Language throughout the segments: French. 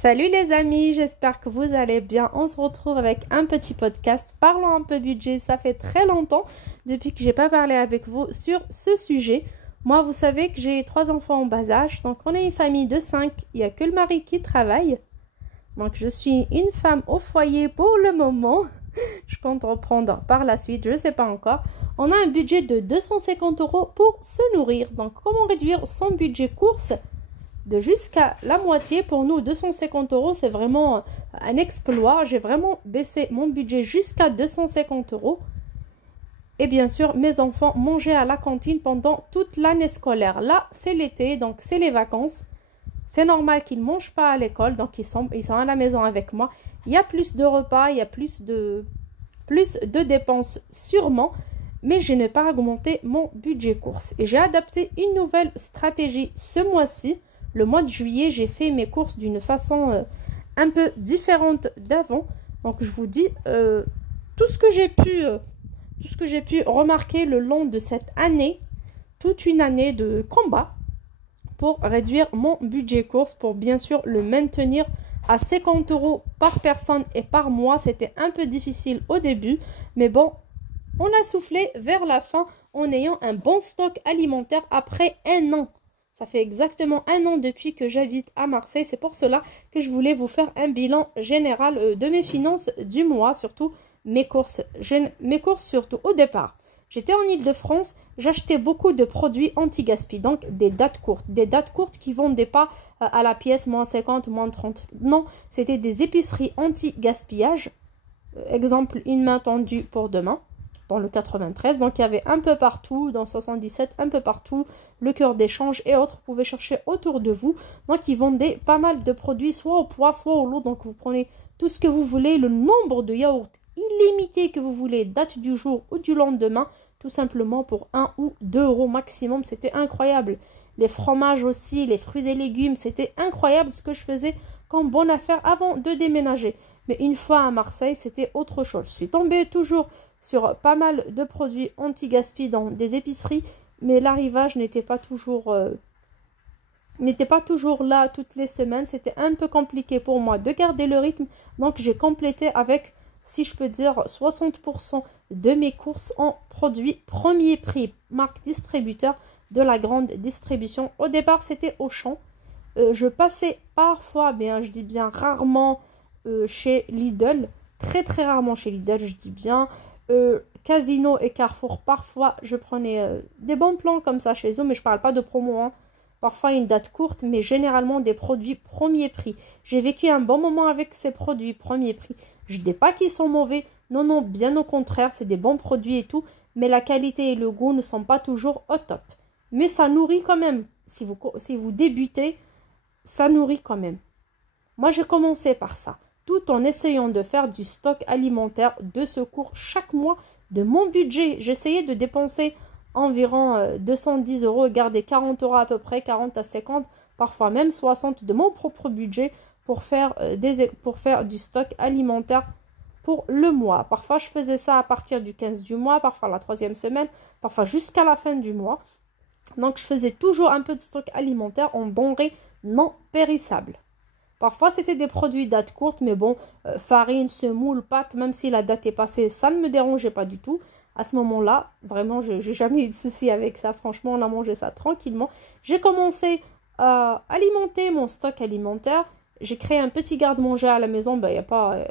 Salut les amis, j'espère que vous allez bien. On se retrouve avec un petit podcast. Parlons un peu budget. Ça fait très longtemps depuis que j'ai pas parlé avec vous sur ce sujet. Moi, vous savez que j'ai 3 enfants en bas âge. Donc, on est une famille de 5. Il n'y a que le mari qui travaille. Donc, je suis une femme au foyer pour le moment. Je compte reprendre par la suite, je ne sais pas encore. On a un budget de 250 € pour se nourrir. Donc, comment réduire son budget course de jusqu'à la moitié? Pour nous, 250 €, c'est vraiment un exploit. J'ai vraiment baissé mon budget jusqu'à 250 €. Et bien sûr, mes enfants mangeaient à la cantine pendant toute l'année scolaire. Là, c'est l'été, donc c'est les vacances. C'est normal qu'ils ne mangent pas à l'école, donc ils sont à la maison avec moi. Il y a plus de repas, il y a plus de dépenses sûrement, mais je n'ai pas augmenté mon budget course. Et j'ai adapté une nouvelle stratégie ce mois-ci. Le mois de juillet, j'ai fait mes courses d'une façon un peu différente d'avant. Donc, je vous dis tout ce que j'ai pu remarquer le long de cette année, toute une année de combat pour réduire mon budget course, pour bien sûr le maintenir à 50 € par personne et par mois. C'était un peu difficile au début, mais bon, on a soufflé vers la fin en ayant un bon stock alimentaire après un an. Ça fait exactement un an depuis que j'habite à Marseille. C'est pour cela que je voulais vous faire un bilan général de mes finances du mois, surtout mes courses surtout au départ. J'étais en Île-de-France, j'achetais beaucoup de produits anti-gaspi, donc des dates courtes qui vendaient pas à la pièce moins 50, moins 30. Non, c'était des épiceries anti-gaspillage. Exemple, une main tendue pour demain, dans le 93. Donc, il y avait un peu partout, dans 77, un peu partout, le cœur d'échange et autres. Vous pouvez chercher autour de vous. Donc, ils vendaient pas mal de produits, soit au poids, soit au lot. Donc, vous prenez tout ce que vous voulez, le nombre de yaourts illimité que vous voulez, date du jour ou du lendemain, tout simplement pour 1 ou 2 € maximum. C'était incroyable. Les fromages aussi, les fruits et légumes, c'était incroyable ce que je faisais comme bonne affaire avant de déménager. Mais une fois à Marseille, c'était autre chose. Je suis tombée toujours sur pas mal de produits anti-gaspi dans des épiceries, mais l'arrivage n'était pas toujours là toutes les semaines. C'était un peu compliqué pour moi de garder le rythme, donc j'ai complété avec, si je peux dire, 60% de mes courses en produits premier prix, marque distributeur de la grande distribution. Au départ, c'était Auchan. Je passais parfois, je dis bien rarement, chez Lidl. Très très rarement chez Lidl, je dis bien. Casino et Carrefour, parfois, je prenais des bons plans comme ça chez eux, mais je parle pas de promo, hein. Parfois une date courte, mais généralement des produits premier prix. J'ai vécu un bon moment avec ces produits premier prix. Je dis pas qu'ils sont mauvais, non, bien au contraire, c'est des bons produits et tout, mais la qualité et le goût ne sont pas toujours au top. Mais ça nourrit quand même. Si vous débutez, ça nourrit quand même. Moi, j'ai commencé par ça, tout en essayant de faire du stock alimentaire de secours chaque mois de mon budget. J'essayais de dépenser environ 210 €, garder 40 € à peu près, 40 à 50, parfois même 60 de mon propre budget pour faire du stock alimentaire pour le mois. Parfois, je faisais ça à partir du 15 du mois, parfois la 3e semaine, parfois jusqu'à la fin du mois. Donc, je faisais toujours un peu de stock alimentaire en denrées non périssables. Parfois, c'était des produits date courte, mais bon, farine, semoule, pâtes, même si la date est passée, ça ne me dérangeait pas du tout. À ce moment-là, vraiment, je n'ai jamais eu de souci avec ça. Franchement, on a mangé ça tranquillement. J'ai commencé à alimenter mon stock alimentaire. J'ai créé un petit garde-manger à la maison.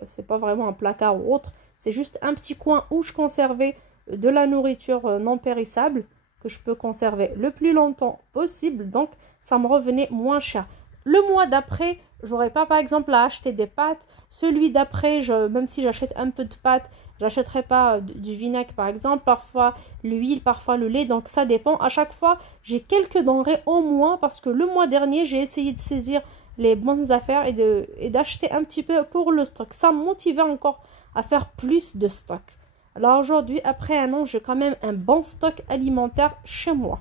C'est pas vraiment un placard ou autre. C'est juste un petit coin où je conservais de la nourriture non périssable que je peux conserver le plus longtemps possible. Donc, ça me revenait moins cher. Le mois d'après, j'aurais pas par exemple à acheter des pâtes. Celui d'après, même si j'achète un peu de pâtes, j'achèterai pas du vinaigre par exemple. Parfois l'huile, parfois le lait. Donc ça dépend. À chaque fois, j'ai quelques denrées au moins parce que le mois dernier, j'ai essayé de saisir les bonnes affaires et d'acheter un petit peu pour le stock. Ça me motivait encore à faire plus de stock. Alors aujourd'hui, après un an, j'ai quand même un bon stock alimentaire chez moi.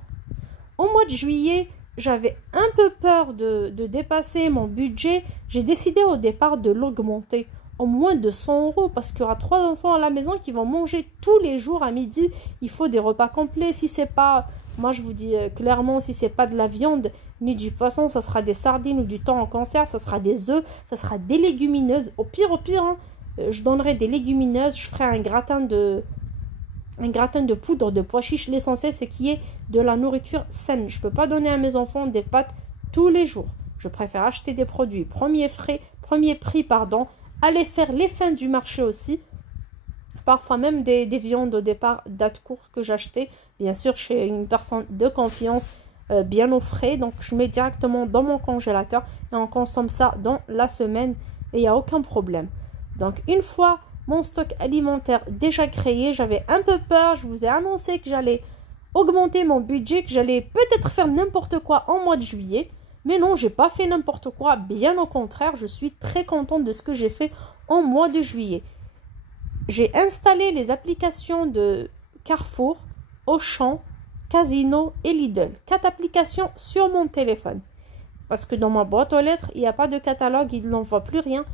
Au mois de juillet, j'avais un peu peur de dépasser mon budget. J'ai décidé au départ de l'augmenter au moins de 100 € parce qu'il y aura 3 enfants à la maison qui vont manger tous les jours à midi. Il faut des repas complets. Si c'est pas, moi je vous dis clairement, si c'est pas de la viande, ni du poisson, ça sera des sardines ou du thon en conserve, ça sera des œufs, ça sera des légumineuses. Au pire, hein, je donnerai des légumineuses, je ferai un gratin de poudre de pois chiches. L'essentiel, c'est qu'il y ait de la nourriture saine. Je ne peux pas donner à mes enfants des pâtes tous les jours. Je préfère acheter des produits premier prix, aller faire les fins du marché aussi. Parfois même des viandes au départ date courte que j'achetais, bien sûr chez une personne de confiance, bien au frais. Donc je mets directement dans mon congélateur et on consomme ça dans la semaine et il n'y a aucun problème. Donc une fois mon stock alimentaire déjà créé, j'avais un peu peur. Je vous ai annoncé que j'allais augmenter mon budget, que j'allais peut-être faire n'importe quoi en mois de juillet. Mais non, j'ai pas fait n'importe quoi. Bien au contraire, je suis très contente de ce que j'ai fait en mois de juillet. J'ai installé les applications de Carrefour, Auchan, Casino et Lidl. 4 applications sur mon téléphone. Parce que dans ma boîte aux lettres, il n'y a pas de catalogue, il n'en voit plus rien.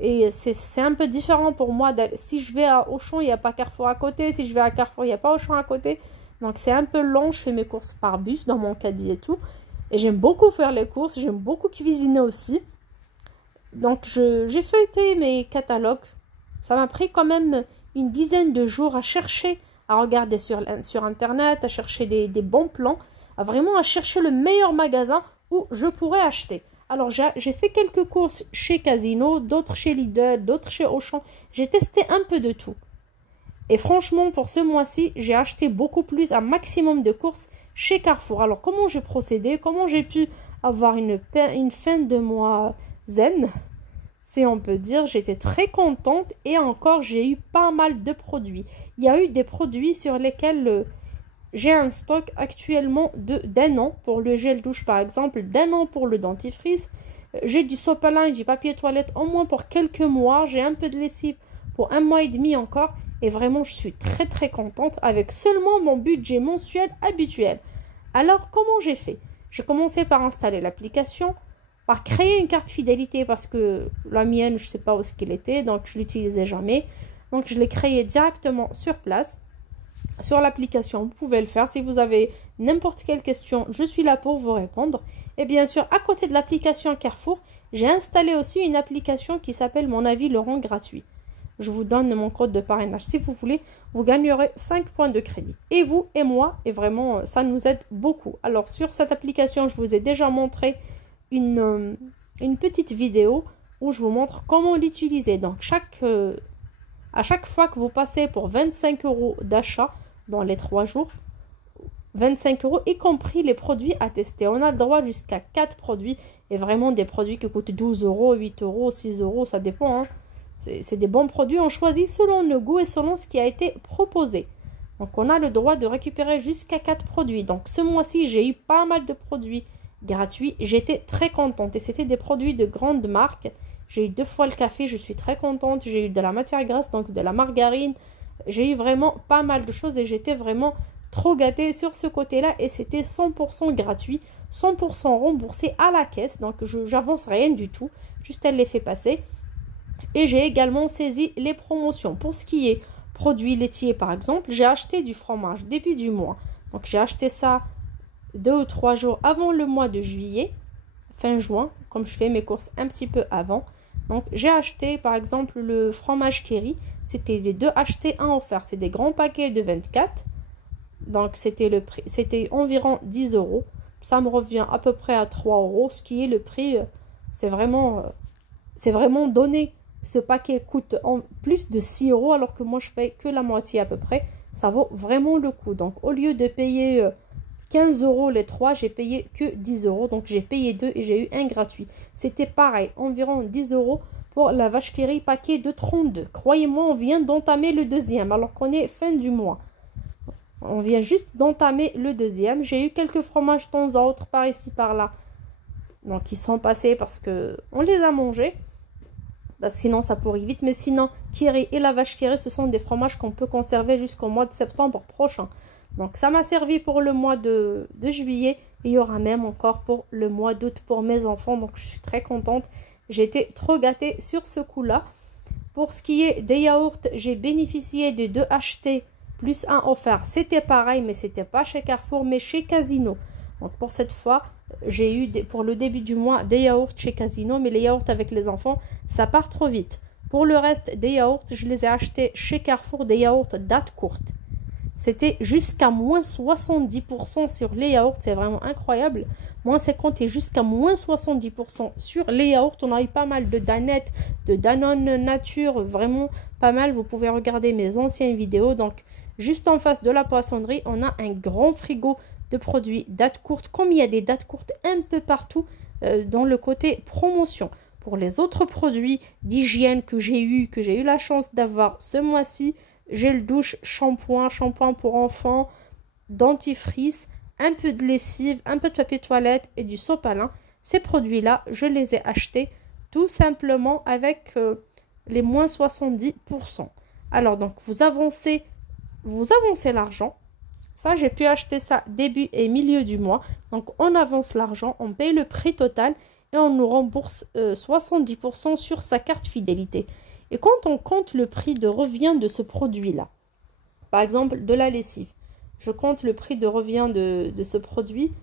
Et c'est un peu différent pour moi. Si je vais à Auchan, il n'y a pas Carrefour à côté. Si je vais à Carrefour, il n'y a pas Auchan à côté. Donc c'est un peu long. Je fais mes courses par bus dans mon caddie et tout. Et j'aime beaucoup faire les courses. J'aime beaucoup cuisiner aussi. Donc j'ai feuilleté mes catalogues. Ça m'a pris quand même une dizaine de jours à chercher, à regarder sur Internet, à chercher des bons plans, à chercher le meilleur magasin où je pourrais acheter. Alors, j'ai fait quelques courses chez Casino, d'autres chez Lidl, d'autres chez Auchan. J'ai testé un peu de tout. Et franchement, pour ce mois-ci, j'ai acheté beaucoup plus, un maximum de courses chez Carrefour. Alors, comment j'ai procédé? Comment j'ai pu avoir une fin de mois zen? Si on peut dire, j'étais très contente et encore, j'ai eu pas mal de produits. Il y a eu des produits sur lesquels j'ai un stock actuellement d'un an pour le gel douche par exemple, d'un an pour le dentifrice. J'ai du sope-linge, du papier toilette au moins pour quelques mois. J'ai un peu de lessive pour 1 mois et demi encore. Et vraiment, je suis très très contente avec seulement mon budget mensuel habituel. Alors, comment j'ai fait? J'ai commencé par installer l'application, par créer une carte fidélité parce que la mienne, je ne sais pas où ce qu'elle était, donc je ne l'utilisais jamais. Donc, je l'ai créée directement sur place. Sur l'application, vous pouvez le faire. Si vous avez n'importe quelle question, je suis là pour vous répondre. Et bien sûr, à côté de l'application Carrefour, j'ai installé aussi une application qui s'appelle Mon avis le rend gratuit. Je vous donne mon code de parrainage. Si vous voulez, vous gagnerez 5 points de crédit. Et vous et moi, et vraiment, ça nous aide beaucoup. Alors, sur cette application, je vous ai déjà montré une petite vidéo où je vous montre comment l'utiliser. Donc, à chaque fois que vous passez pour 25 € d'achat dans les 3 jours, 25 €, y compris les produits à tester. On a le droit jusqu'à 4 produits et vraiment des produits qui coûtent 12 €, 8 €, 6 €, ça dépend. Hein. C'est des bons produits. On choisit selon le goût et selon ce qui a été proposé. Donc, on a le droit de récupérer jusqu'à 4 produits. Donc, ce mois-ci, j'ai eu pas mal de produits gratuits. J'étais très contente et c'était des produits de grandes marques. J'ai eu 2 fois le café, je suis très contente. J'ai eu de la matière grasse, donc de la margarine. J'ai eu vraiment pas mal de choses et j'étais vraiment trop gâtée sur ce côté-là. Et c'était 100% gratuit, 100% remboursé à la caisse. Donc, j'avance rien du tout. Juste, elle les fait passer. Et j'ai également saisi les promotions. Pour ce qui est produits laitiers, par exemple, j'ai acheté du fromage début du mois. Donc, j'ai acheté ça 2 ou 3 jours avant le mois de juillet, fin juin, comme je fais mes courses un petit peu avant. Donc, j'ai acheté, par exemple, le fromage Kerry. C'était les 2 achetés, 1 offert. C'est des grands paquets de 24. Donc, c'était le prix. C'était environ 10 €. Ça me revient à peu près à 3 €, ce qui est le prix. C'est vraiment donné. Ce paquet coûte plus de 6 € alors que moi, je paye que la moitié à peu près. Ça vaut vraiment le coup. Donc, au lieu de payer 15 € les 3, j'ai payé que 10 €. Donc, j'ai payé 2 et j'ai eu un gratuit. C'était pareil, environ 10 € pour la vache Kerry paquet de 32. Croyez-moi, on vient d'entamer le deuxième alors qu'on est fin du mois. On vient juste d'entamer le deuxième. J'ai eu quelques fromages de temps à autre par ici, par là. Donc, ils sont passés parce qu'on les a mangés. Sinon, ça pourrit vite. Mais sinon, Kerry et la vache Kerry, ce sont des fromages qu'on peut conserver jusqu'au mois de septembre prochain. Donc, ça m'a servi pour le mois de juillet. Et il y aura même encore pour le mois d'août pour mes enfants. Donc, je suis très contente. J'ai été trop gâtée sur ce coup-là. Pour ce qui est des yaourts, j'ai bénéficié de 2 achetés plus 1 offert. C'était pareil, mais c'était pas chez Carrefour, mais chez Casino. Donc, pour cette fois, J'ai eu pour le début du mois des yaourts chez Casino, mais les yaourts avec les enfants, ça part trop vite. Pour le reste des yaourts, je les ai achetés chez Carrefour, des yaourts date courte. C'était jusqu'à moins 70% sur les yaourts, c'est vraiment incroyable. Moins 50 et jusqu'à moins 70% sur les yaourts. On a eu pas mal de Danette, de Danone Nature, vraiment pas mal. Vous pouvez regarder mes anciennes vidéos. Donc, juste en face de la poissonnerie, on a un grand frigo de produits date courte. Comme il y a des dates courtes un peu partout dans le côté promotion. Pour les autres produits d'hygiène que j'ai eu la chance d'avoir ce mois-ci, gel douche, shampoing pour enfants, dentifrice, un peu de lessive, un peu de papier toilette et du sopalin. Ces produits-là, je les ai achetés tout simplement avec les moins 70%. Alors, donc, vous avancez l'argent. Ça, j'ai pu acheter ça début et milieu du mois. Donc, on avance l'argent, on paye le prix total et on nous rembourse 70% sur sa carte fidélité. Et quand on compte le prix de revient de ce produit-là, par exemple de la lessive, je compte le prix de revient de ce produit,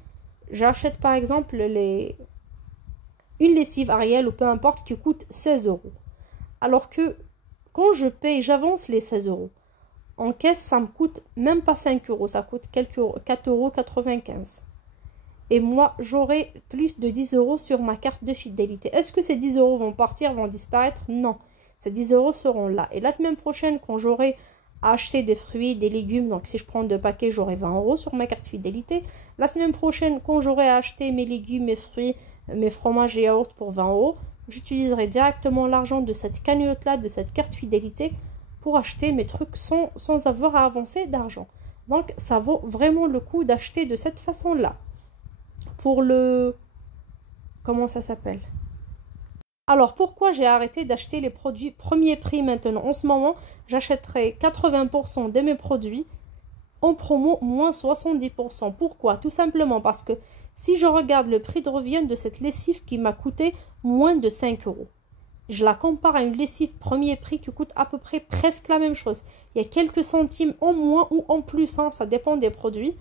j'achète par exemple une lessive Ariel ou peu importe qui coûte 16 euros. Alors que quand je paye, j'avance les 16 euros. En caisse, ça me coûte même pas 5 euros, ça coûte 4,95 €. Et moi, j'aurai plus de 10 euros sur ma carte de fidélité. Est-ce que ces 10 euros vont partir, vont disparaître? Non. Ces 10 euros seront là. Et la semaine prochaine, quand j'aurai acheté des fruits, des légumes, donc si je prends 2 paquets, j'aurai 20 euros sur ma carte fidélité. La semaine prochaine, quand j'aurai acheté mes légumes, mes fruits, mes fromages et yaourts pour 20 euros, j'utiliserai directement l'argent de cette cagnotte-là, de cette carte fidélité, pour acheter mes trucs sans avoir à avancer d'argent. Donc, ça vaut vraiment le coup d'acheter de cette façon-là. Pour le... Comment ça s'appelle? Alors, pourquoi j'ai arrêté d'acheter les produits premier prix maintenant? En ce moment, j'achèterai 80% de mes produits en promo moins 70%. Pourquoi? Tout simplement parce que si je regarde le prix de revient de cette lessive qui m'a coûté moins de 5 euros, je la compare à une lessive premier prix qui coûte à peu près presque la même chose. Il y a quelques centimes en moins ou en plus, hein, ça dépend des produits.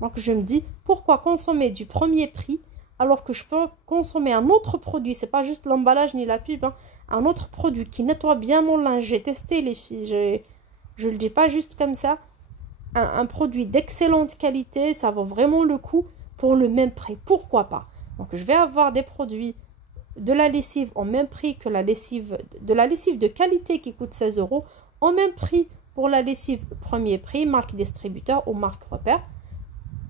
Donc je me dis, pourquoi consommer du premier prix alors que je peux consommer un autre produit, c'est pas juste l'emballage ni la pub, hein, un autre produit qui nettoie bien mon linge. J'ai testé les filles, je le dis pas juste comme ça. Un produit d'excellente qualité, ça vaut vraiment le coup pour le même prix. Pourquoi pas? Donc je vais avoir des produits de la lessive au même prix que la lessive de qualité qui coûte 16 euros, au même prix pour la lessive premier prix, marque distributeur ou marque repère.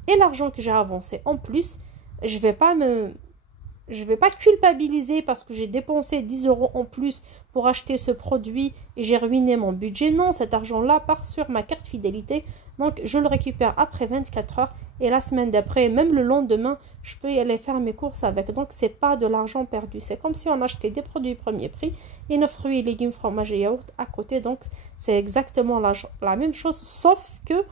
Et l'argent que j'ai avancé en plus, je vais pas culpabiliser parce que j'ai dépensé 10 euros en plus pour acheter ce produit et j'ai ruiné mon budget. Non, cet argent-là part sur ma carte fidélité. Donc, je le récupère après 24 heures et la semaine d'après, même le lendemain, je peux y aller faire mes courses avec. Donc, c'est pas de l'argent perdu. C'est comme si on achetait des produits premier prix et nos fruits, légumes, fromages et yaourts à côté. Donc, c'est exactement la même chose, sauf que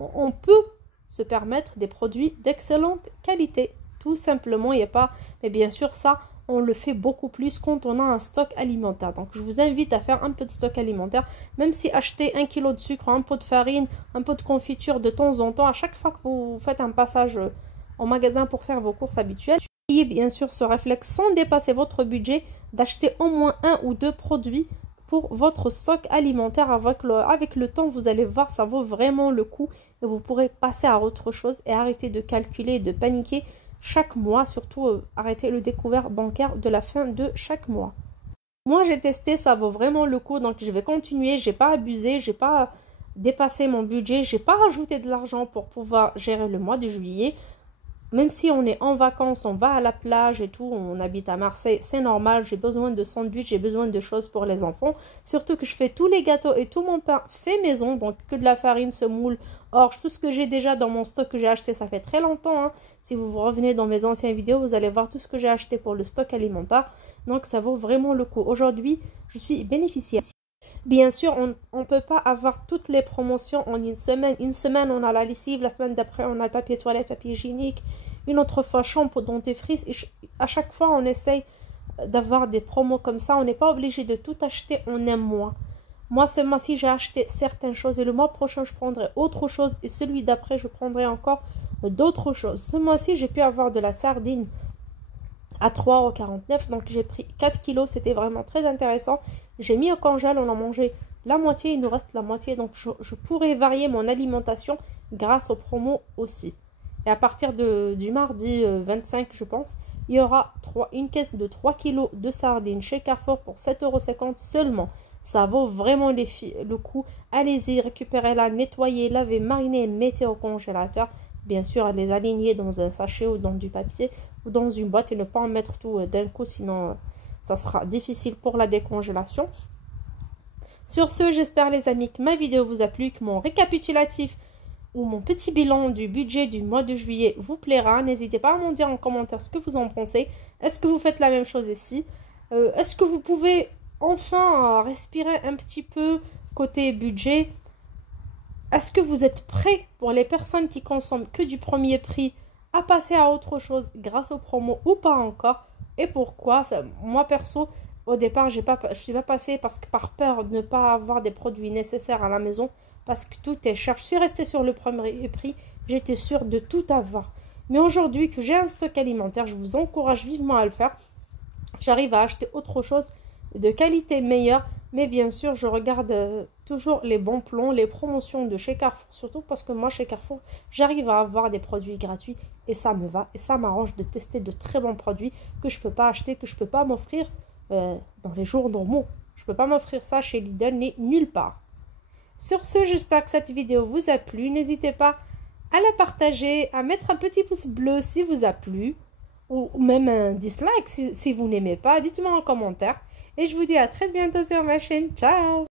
on peut se permettre des produits d'excellente qualité. Tout simplement, il n'y a pas... Mais bien sûr, ça, on le fait beaucoup plus quand on a un stock alimentaire. Donc, je vous invite à faire un peu de stock alimentaire. Même si acheter 1 kg de sucre, un pot de farine, un pot de confiture de temps en temps, à chaque fois que vous faites un passage au magasin pour faire vos courses habituelles, ayez bien sûr ce réflexe sans dépasser votre budget d'acheter au moins 1 ou 2 produits pour votre stock alimentaire. Avec le temps, vous allez voir, ça vaut vraiment le coup et vous pourrez passer à autre chose et arrêter de calculer et de paniquer chaque mois, surtout arrêter le découvert bancaire de la fin de chaque mois. Moi, j'ai testé, ça vaut vraiment le coup, donc je vais continuer. J'ai pas abusé, j'ai pas dépassé mon budget, j'ai pas rajouté de l'argent pour pouvoir gérer le mois de juillet. Même si on est en vacances, on va à la plage et tout, on habite à Marseille, c'est normal, j'ai besoin de sandwich, j'ai besoin de choses pour les enfants. Surtout que je fais tous les gâteaux et tout mon pain fait maison, donc que de la farine, semoule, orge, tout ce que j'ai déjà dans mon stock que j'ai acheté, ça fait très longtemps. Hein. Si vous revenez dans mes anciennes vidéos, vous allez voir tout ce que j'ai acheté pour le stock alimentaire. Donc ça vaut vraiment le coup. Aujourd'hui, je suis bénéficiaire. Bien sûr, on ne peut pas avoir toutes les promotions en une semaine. Une semaine, on a la lessive. La semaine d'après, on a le papier toilette, papier hygiénique. Une autre fois, shampoing, dentifrice. Et à chaque fois, on essaye d'avoir des promos comme ça. On n'est pas obligé de tout acheter en un mois. Moi, ce mois-ci, j'ai acheté certaines choses. Et le mois prochain, je prendrai autre chose. Et celui d'après, je prendrai encore d'autres choses. Ce mois-ci, j'ai pu avoir de la sardine à 3,49 €. Donc j'ai pris 4 kilos, c'était vraiment très intéressant. J'ai mis au congèle, on en mangeait la moitié, il nous reste la moitié. Donc je pourrais varier mon alimentation grâce aux promos aussi. Et à partir du mardi 25, je pense, il y aura une caisse de 3 kilos de sardines chez Carrefour pour 7,50 € seulement. Ça vaut vraiment le coup. Allez-y, récupérez-la, nettoyez, lavez, marinez, mettez au congélateur. Bien sûr, les aligner dans un sachet ou dans du papier ou dans une boîte et ne pas en mettre tout d'un coup, sinon ça sera difficile pour la décongélation. Sur ce, j'espère les amis que ma vidéo vous a plu, que mon récapitulatif ou mon petit bilan du budget du mois de juillet vous plaira. N'hésitez pas à m'en dire en commentaire ce que vous en pensez. Est-ce que vous faites la même chose ici? Est-ce que vous pouvez enfin respirer un petit peu côté budget? Est-ce que vous êtes prêts pour les personnes qui consomment que du premier prix à passer à autre chose grâce aux promos ou pas encore? Et pourquoi? Moi perso, au départ, je suis pas passée parce que par peur de ne pas avoir des produits nécessaires à la maison, parce que tout est cher. Je suis restée sur le premier prix, j'étais sûre de tout avoir. Mais aujourd'hui que j'ai un stock alimentaire, je vous encourage vivement à le faire. J'arrive à acheter autre chose de qualité meilleure, mais bien sûr, je regarde toujours les bons plans, les promotions de chez Carrefour, surtout parce que moi, chez Carrefour, j'arrive à avoir des produits gratuits et ça me va. Et ça m'arrange de tester de très bons produits que je ne peux pas acheter, que je ne peux pas m'offrir dans les jours normaux. Je ne peux pas m'offrir ça chez Lidl ni nulle part. Sur ce, j'espère que cette vidéo vous a plu. N'hésitez pas à la partager, à mettre un petit pouce bleu si vous a plu, ou même un dislike si vous n'aimez pas. Dites-moi en commentaire. Et je vous dis à très bientôt sur ma chaîne. Ciao!